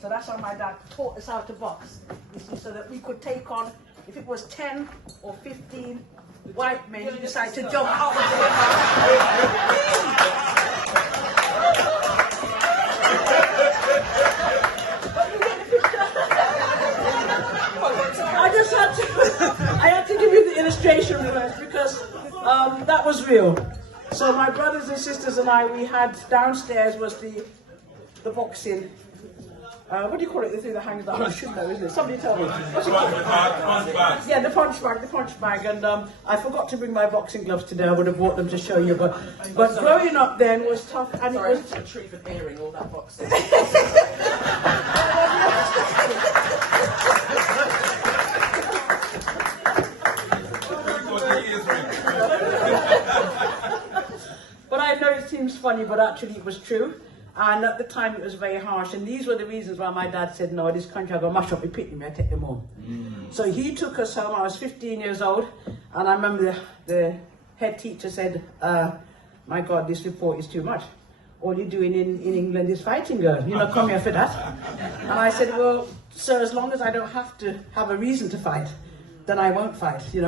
So that's how my dad taught us how to box, you see, so that we could take on, if it was 10 or 15 white men who decide to jump out of the car. I had to give you the illustration first because that was real. So my brothers and sisters and I, we had downstairs was the boxing. What do you call it? The thing that hangs down. I should know, isn't it? Somebody tell me. What's it called? Punch bag. Yeah, the punch bag. And I forgot to bring my boxing gloves today. I would have brought them to show you. But growing up then was tough. And sorry, it was a treat for hearing all that boxing. But I know it seems funny, but actually it was true. And at the time it was very harsh. And these were the reasons why my dad said, no, this country I'm going to mash up, he picked me, I take them home. So he took us home. I was 15 years old. And I remember the head teacher said, my God, this report is too much. All you're doing in England is fighting, girl. You're not coming here for that. And I said, well, sir, as long as I don't have to have a reason to fight, then I won't fight, you know.